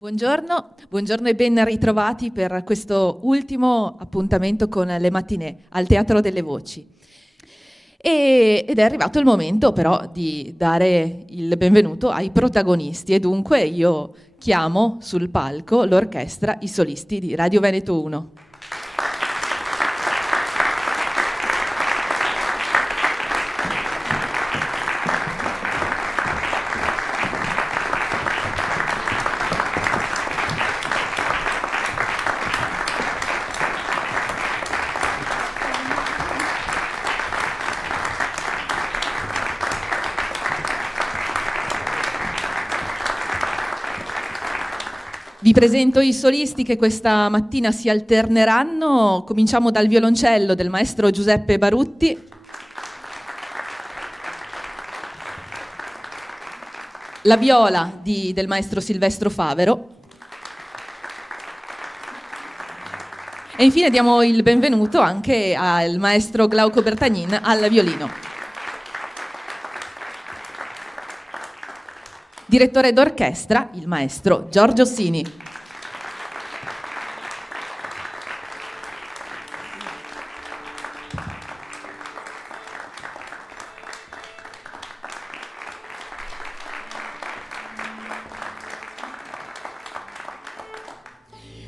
Buongiorno, buongiorno e ben ritrovati per questo ultimo appuntamento con le mattinée al Teatro delle Voci. Ed è arrivato il momento però di dare il benvenuto ai protagonisti e dunque io chiamo sul palco l'orchestra I Solisti di Radio Veneto 1. Vi presento i solisti che questa mattina si alterneranno. Cominciamo dal violoncello del maestro Giuseppe Barutti, la viola del maestro Silvestro Favero e infine diamo il benvenuto anche al maestro Glauco Bertagnin al violino. Direttore d'orchestra, il maestro Giorgio Sini.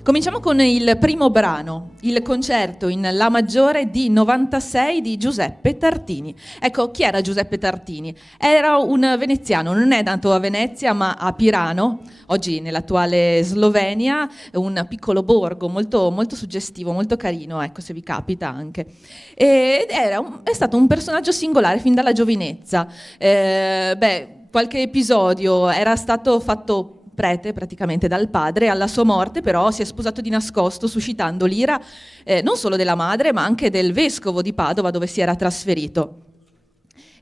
Cominciamo con il primo brano, il concerto in La maggiore di 96 di Giuseppe Tartini. Ecco, chi era Giuseppe Tartini? Era un veneziano, non è nato a Venezia ma a Pirano, oggi nell'attuale Slovenia, un piccolo borgo molto, molto suggestivo, molto carino, ecco, se vi capita anche. Ed è stato un personaggio singolare fin dalla giovinezza. Qualche episodio era stato fatto prete praticamente dal padre, alla sua morte però si è sposato di nascosto suscitando l'ira non solo della madre ma anche del vescovo di Padova dove si era trasferito.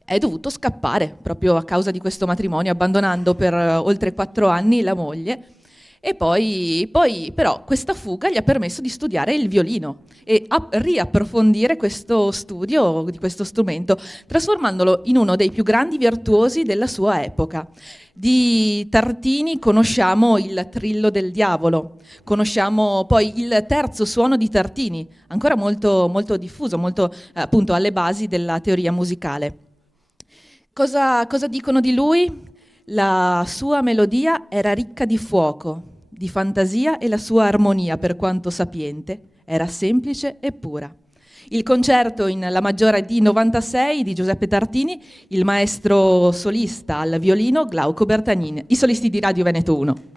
È dovuto scappare proprio a causa di questo matrimonio, abbandonando per oltre 4 anni la moglie. E poi però questa fuga gli ha permesso di studiare il violino e riapprofondire questo studio di questo strumento, trasformandolo in uno dei più grandi virtuosi della sua epoca. Di Tartini conosciamo il Trillo del Diavolo, conosciamo poi il terzo suono di Tartini, ancora molto, molto diffuso, molto appunto alle basi della teoria musicale. Cosa dicono di lui? La sua melodia era ricca di fuoco, di fantasia e la sua armonia, per quanto sapiente, era semplice e pura. Il concerto in La maggiore di 96 di Giuseppe Tartini, il maestro solista al violino Glauco Bertagnin, i solisti di Radio Veneto 1.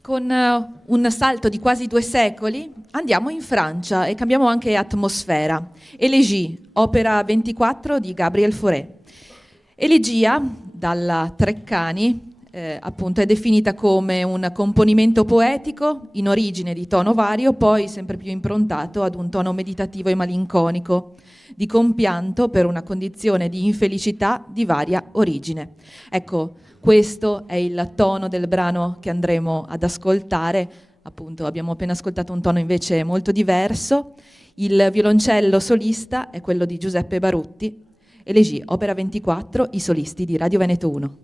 Con un salto di quasi 2 secoli andiamo in Francia e cambiamo anche atmosfera. Elegie, opera 24 di Gabriel Fauré. Elegia, dalla Treccani, appunto è definita come un componimento poetico in origine di tono vario, poi sempre più improntato ad un tono meditativo e malinconico, di compianto per una condizione di infelicità di varia origine. Ecco, questo è il tono del brano che andremo ad ascoltare. Appunto, abbiamo appena ascoltato un tono invece molto diverso. Il violoncello solista è quello di Giuseppe Barutti. Elegie, opera 24, i solisti di Radio Veneto 1.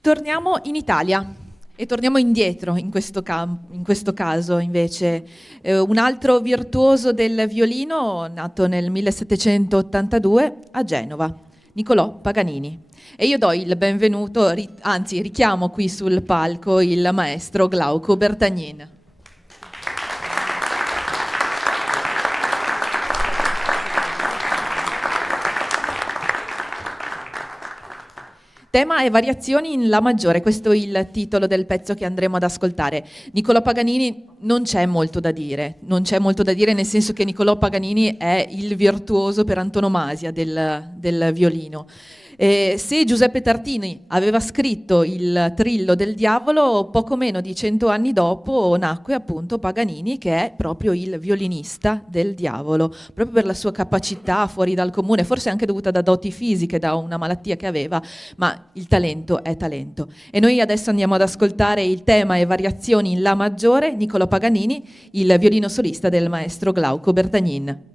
Torniamo in Italia e torniamo indietro in questo caso invece. Un altro virtuoso del violino nato nel 1782 a Genova, Niccolò Paganini. E io do il benvenuto, anzi richiamo qui sul palco il maestro Glauco Bertagnin. Tema e variazioni in La maggiore, questo è il titolo del pezzo che andremo ad ascoltare. Niccolò Paganini non c'è molto da dire, nel senso che Niccolò Paganini è il virtuoso per antonomasia del violino. Se Giuseppe Tartini aveva scritto il Trillo del Diavolo, poco meno di 100 anni dopo nacque appunto Paganini, che è proprio il violinista del diavolo, proprio per la sua capacità fuori dal comune, forse anche dovuta da doti fisiche, da una malattia che aveva, ma il talento è talento. E noi adesso andiamo ad ascoltare il tema e variazioni in La maggiore, Niccolò Paganini, il violino solista del maestro Glauco Bertagnin.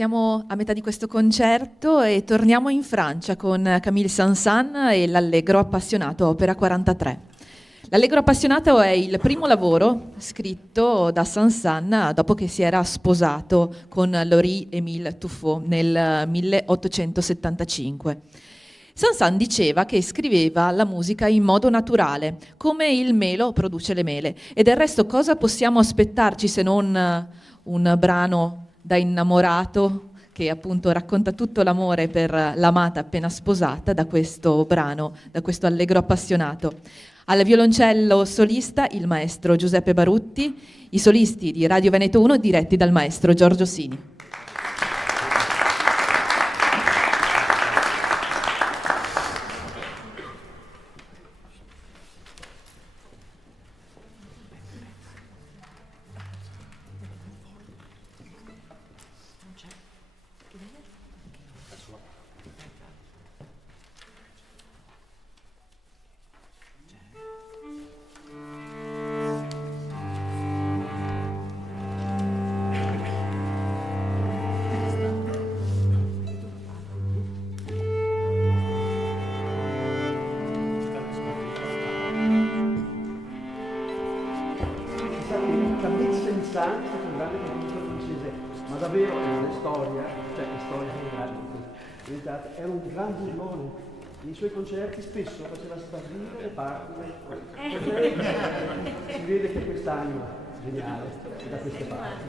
Siamo a metà di questo concerto e torniamo in Francia con Camille Saint-Saëns e l'Allegro appassionato, opera 43. L'Allegro appassionato è il primo lavoro scritto da Saint-Saëns dopo che si era sposato con Laurie-Émile Tuffaut nel 1875. Saint-Saëns diceva che scriveva la musica in modo naturale, come il melo produce le mele. E del resto cosa possiamo aspettarci se non un brano da innamorato che appunto racconta tutto l'amore per l'amata appena sposata da questo brano, da questo Allegro appassionato. Al violoncello solista il maestro Giuseppe Barutti, i solisti di Radio Veneto 1 diretti dal maestro Giorgio Sini. davvero la storia, cioè la storia era un gran burlone. Nei suoi concerti spesso faceva sparire le parti, si vede che quest'anima geniale da queste parti.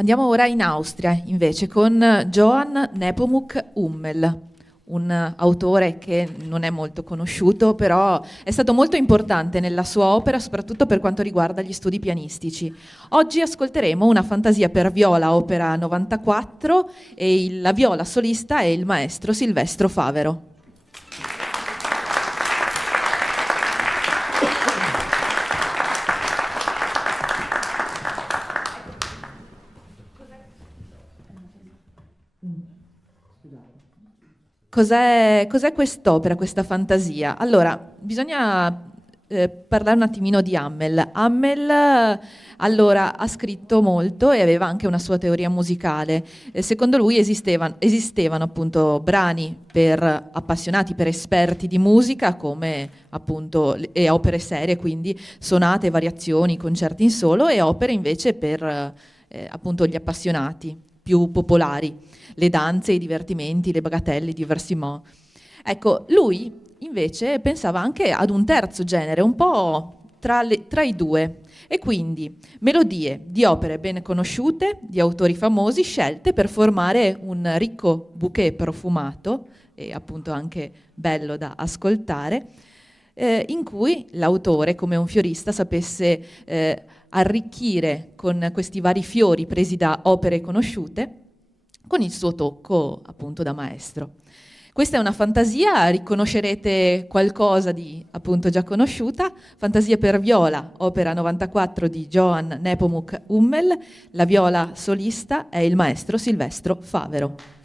Andiamo ora in Austria, invece, con Johann Nepomuk Hummel, un autore che non è molto conosciuto, però è stato molto importante nella sua opera, soprattutto per quanto riguarda gli studi pianistici. Oggi ascolteremo una fantasia per viola, opera 94, e la viola solista è il maestro Silvestro Favero. Cos'è quest'opera, questa fantasia? Allora, bisogna parlare un attimino di Hummel. Hummel, allora, ha scritto molto e aveva anche una sua teoria musicale. Secondo lui esistevano appunto brani per appassionati, per esperti di musica, come appunto e opere serie, quindi sonate, variazioni, concerti in solo, e opere invece per appunto gli appassionati più popolari, le danze, i divertimenti, le bagatelle, i divertiments. Ecco, lui invece pensava anche ad un terzo genere, un po' tra i due, e quindi melodie di opere ben conosciute, di autori famosi, scelte per formare un ricco bouquet profumato e appunto anche bello da ascoltare, in cui l'autore, come un fiorista, sapesse arricchire con questi vari fiori presi da opere conosciute, con il suo tocco appunto da maestro. Questa è una fantasia, riconoscerete qualcosa di appunto già conosciuta, fantasia per viola, opera 94 di Johann Nepomuk Hummel, la viola solista è il maestro Silvestro Favero.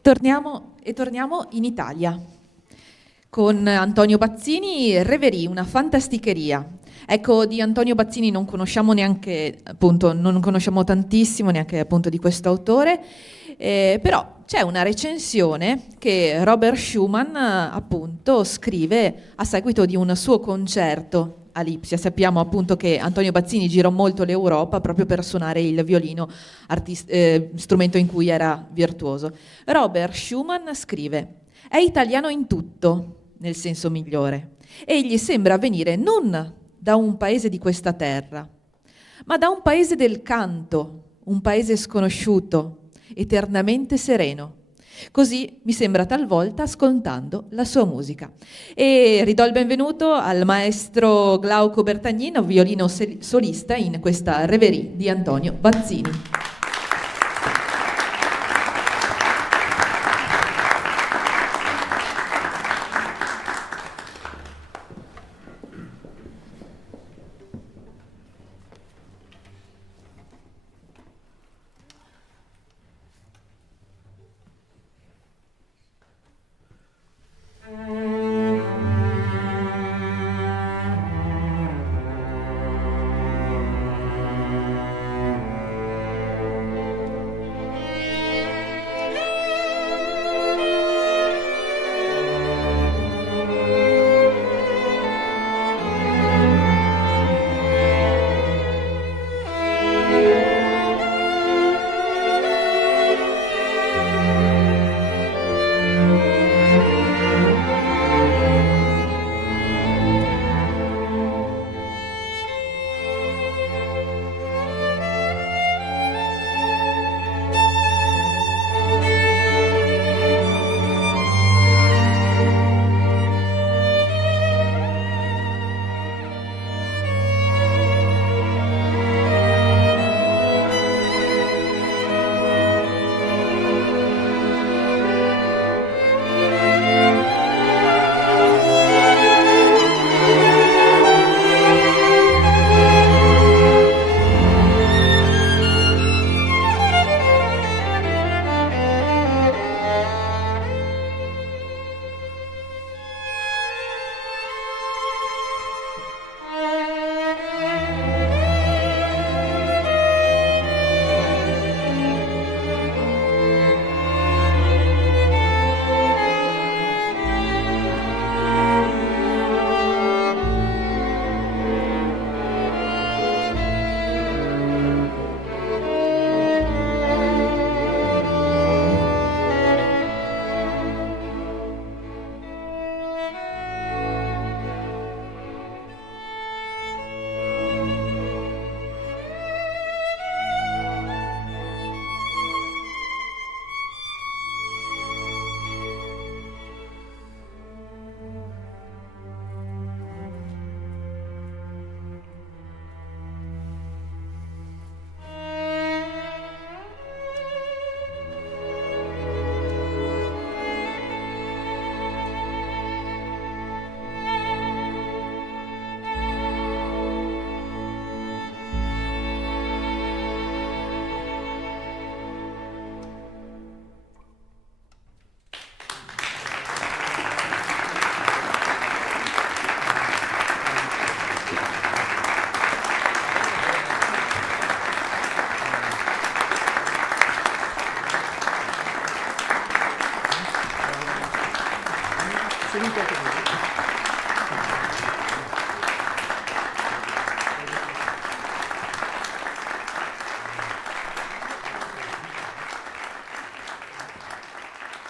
torniamo in Italia con Antonio Bazzini, Reverie, una fantasticheria. Ecco, di Antonio Bazzini non conosciamo neanche, appunto, non conosciamo tantissimo neanche appunto di questo autore, però c'è una recensione che Robert Schumann appunto scrive a seguito di un suo concerto a Lipsia. Sappiamo appunto che Antonio Bazzini girò molto l'Europa proprio per suonare il violino, strumento in cui era virtuoso. Robert Schumann scrive: è italiano in tutto, nel senso migliore. Egli sembra venire non da un paese di questa terra, ma da un paese del canto, un paese sconosciuto, eternamente sereno. Così mi sembra talvolta ascoltando la sua musica. E ridò il benvenuto al maestro Glauco Bertagnin, violino solista in questa Reverie di Antonio Bazzini.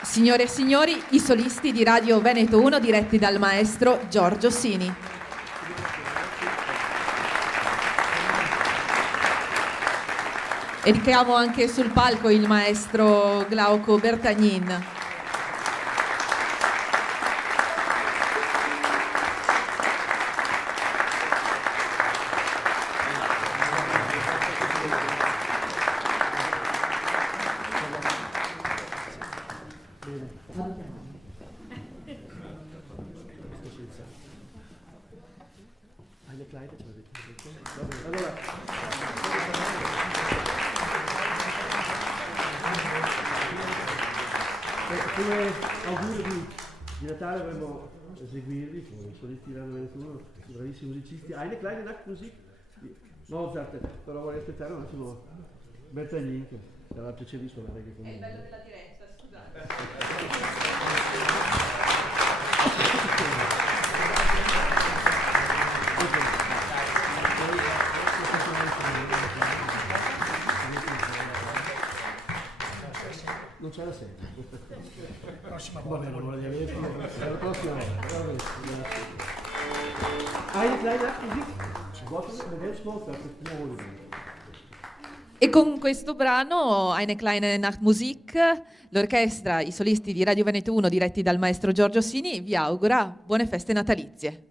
Signore e signori, i solisti di Radio Veneto 1 diretti dal maestro Giorgio Sini. E richiamo anche sul palco il maestro Glauco Bertagnin. Come augurio di Natale avremmo eseguirvi con i solisti di Rando 21, bravissimi musicisti. Eine kleine Nachtmusik di Mozart, però vorrei aspettare un attimo Bertagnin, che sarà piacere di suonare anche con È noi. il bello della diretta, scusate. Non c'è la sede. Prossima Va volta. bene, non la diavete. Alla prossima volta. Va bene, grazie. Eine kleine Nachtmusik. Gottlieb Wilhelm Mozart, per primo volume. E con questo brano, Eine kleine Nachtmusik, l'orchestra, i solisti di Radio Veneto 1 diretti dal maestro Giorgio Sini vi augura buone feste natalizie.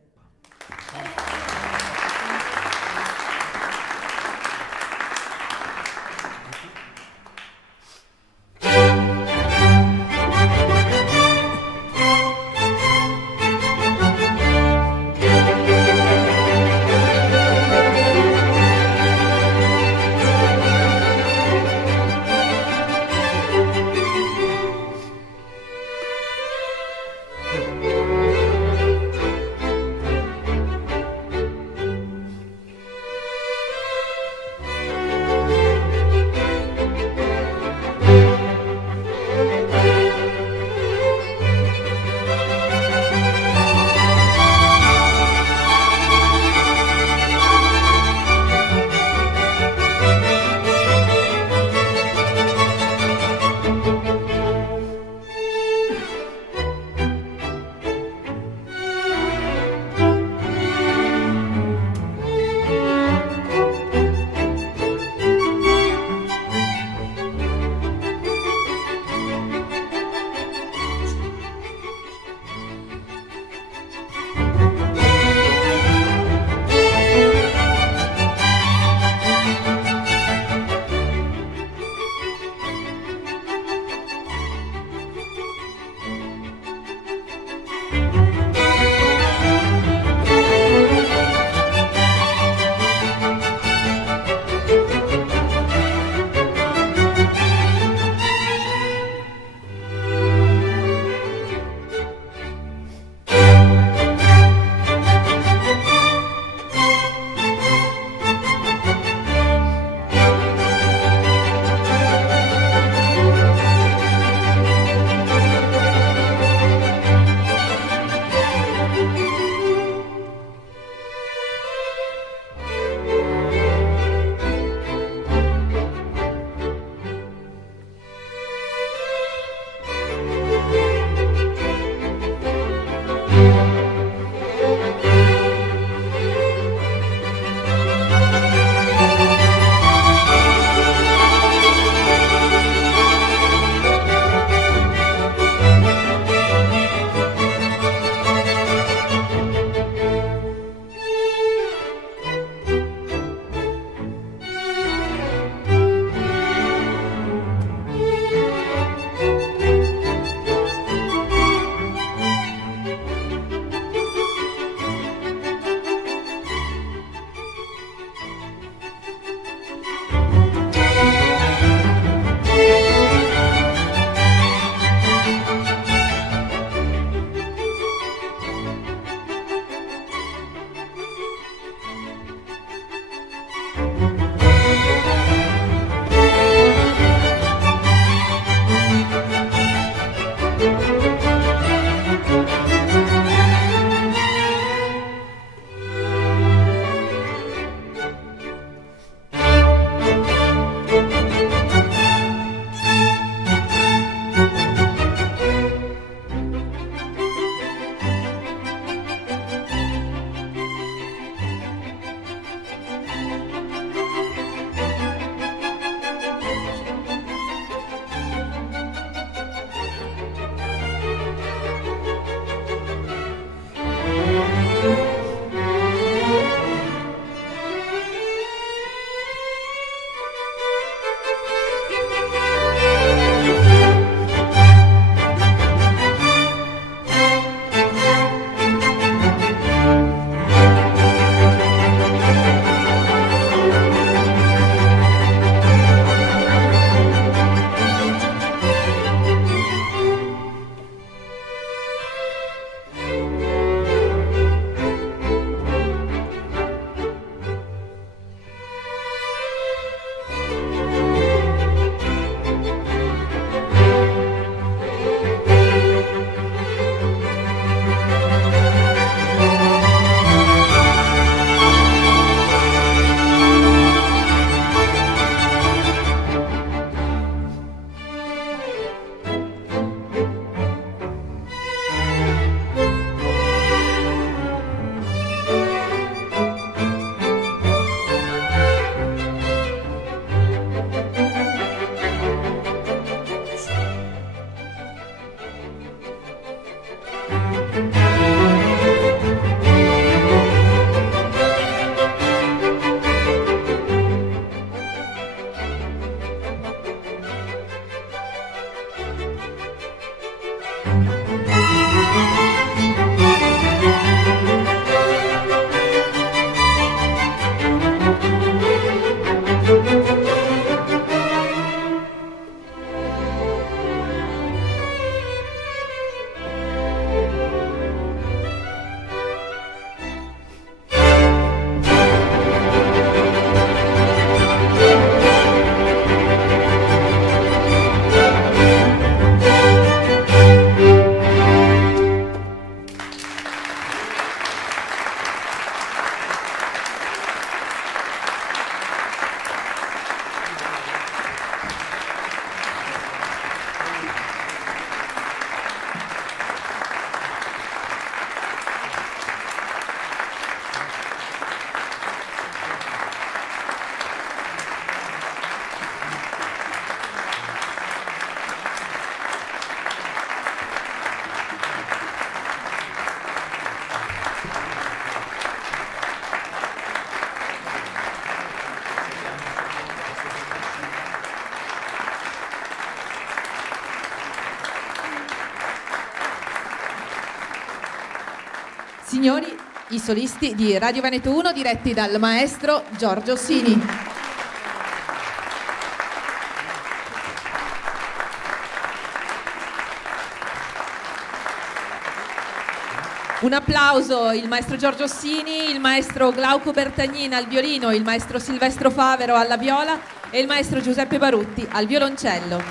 Signori, i solisti di Radio Veneto 1 diretti dal maestro Giorgio Sini. Un applauso, il maestro Giorgio Sini, il maestro Glauco Bertagnina al violino, il maestro Silvestro Favero alla viola e il maestro Giuseppe Barutti al violoncello.